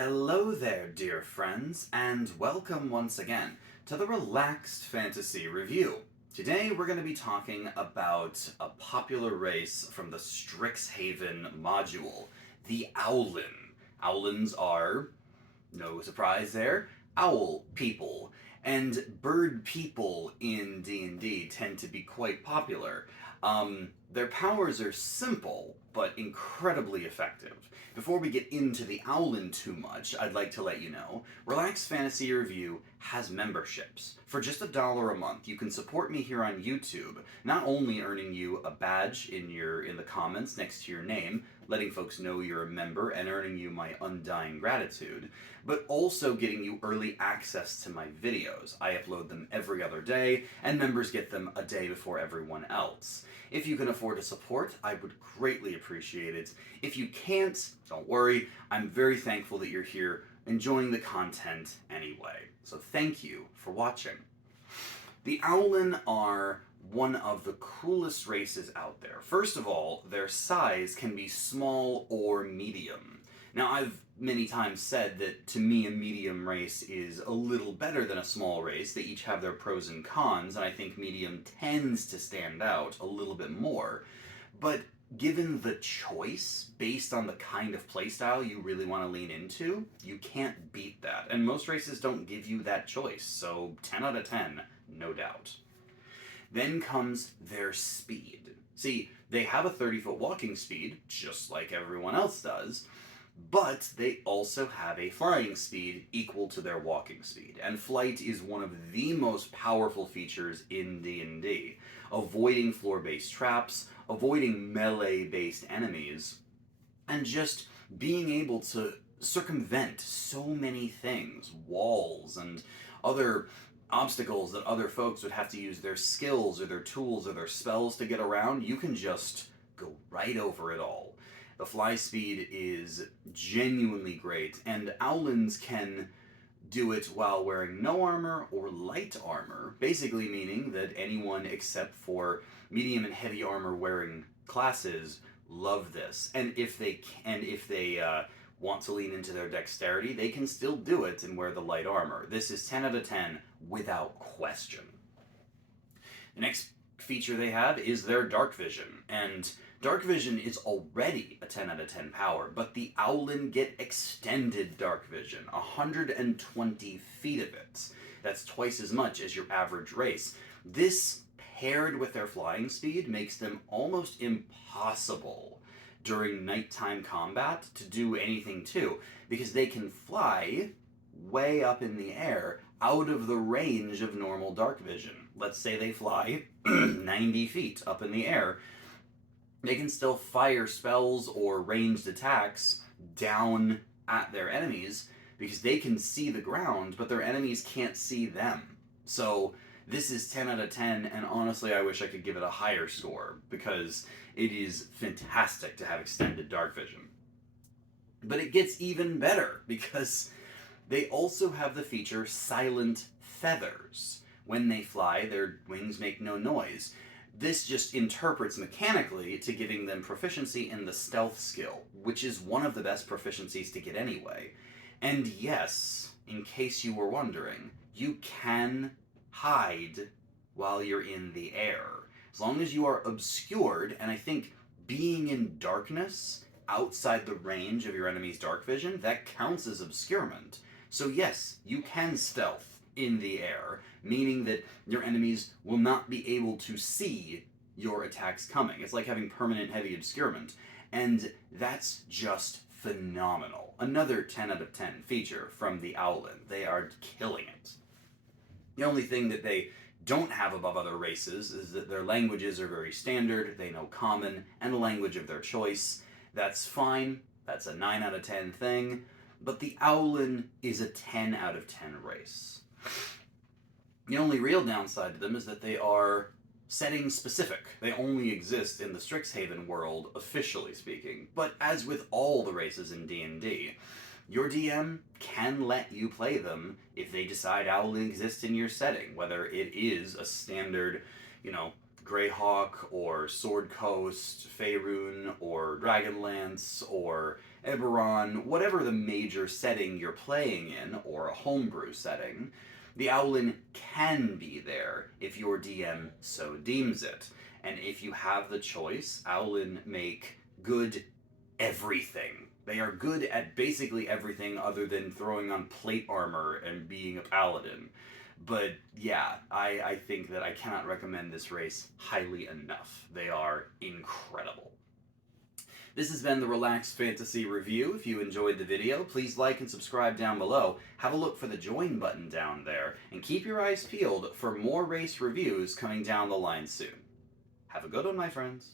Hello there, dear friends, and welcome once again to the Relaxed Fantasy Review. Today we're going to be talking about a popular race from the Strixhaven module, the Owlin. Owlins are, no surprise there, owl people, and bird people in D&D tend to be quite popular. Their powers are simple, but incredibly effective. Before we get into the Owlin too much, I'd like to let you know, Relaxed Fantasy Review has memberships. For just $1 a month, you can support me here on YouTube, not only earning you a badge in the comments next to your name, letting folks know you're a member and earning you my undying gratitude, but also getting you early access to my videos. I upload them every other day, and members get them a day before everyone else. If you can afford to support, I would greatly appreciate it. If you can't, don't worry, I'm very thankful that you're here enjoying the content anyway. So thank you for watching. The Owlin are one of the coolest races out there. First of all, their size can be small or medium. Now, I've many times said that to me a medium race is a little better than a small race. They each have their pros and cons, and I think medium tends to stand out a little bit more. But given the choice, based on the kind of playstyle you really want to lean into, you can't beat that. And most races don't give you that choice, so 10 out of 10, no doubt. Then comes their speed. See, they have a 30-foot walking speed, just like everyone else does, but they also have a flying speed equal to their walking speed. And flight is one of the most powerful features in D&D. Avoiding floor-based traps, avoiding melee-based enemies, and just being able to circumvent so many things, walls and other obstacles that other folks would have to use their skills or their tools or their spells to get around. You can just go right over it all. The fly speed is genuinely great, and Owlins can do it while wearing no armor or light armor, basically meaning that anyone except for medium and heavy armor wearing classes love this. And if they want to lean into their dexterity, they can still do it and wear the light armor. This is 10 out of 10 without question. The next feature they have is their dark vision, and dark vision is already a 10 out of 10 power, but the Owlin get extended dark vision, 120 feet of it. That's twice as much as your average race. This, paired with their flying speed, makes them almost impossible during nighttime combat to do anything to, because they can fly way up in the air out of the range of normal dark vision. Let's say they fly 90 feet up in the air. They can still fire spells or ranged attacks down at their enemies because they can see the ground, but their enemies can't see them. So this is 10 out of 10, and honestly I wish I could give it a higher score because it is fantastic to have extended dark vision. But it gets even better because they also have the feature Silent Feathers. When they fly, their wings make no noise. This just interprets mechanically to giving them proficiency in the stealth skill, which is one of the best proficiencies to get anyway. And yes, in case you were wondering, you can hide while you're in the air. As long as you are obscured, and I think being in darkness outside the range of your enemy's dark vision, that counts as obscurement. So yes, you can stealth in the air, meaning that your enemies will not be able to see your attacks coming. It's like having permanent heavy obscurement, and that's just phenomenal. Another 10 out of 10 feature from the Owlin. They are killing it. The only thing that they don't have above other races is that their languages are very standard, they know Common, and a language of their choice. That's fine, that's a 9 out of 10 thing, but the Owlin is a 10 out of 10 race. The only real downside to them is that they are setting specific. They only exist in the Strixhaven world, officially speaking. But as with all the races in D&D, your DM can let you play them if they decide Owlin exists in your setting, whether it is a standard, Greyhawk or Sword Coast, Faerun or Dragonlance or Eberron, whatever the major setting you're playing in, or a homebrew setting, the Owlin can be there if your DM so deems it. And if you have the choice, Owlin make good everything. They are good at basically everything other than throwing on plate armor and being a paladin. But yeah, I think that I cannot recommend this race highly enough. They are incredible. This has been the Relaxed Fantasy Review. If you enjoyed the video, please like and subscribe down below. Have a look for the join button down there, and keep your eyes peeled for more race reviews coming down the line soon. Have a good one, my friends.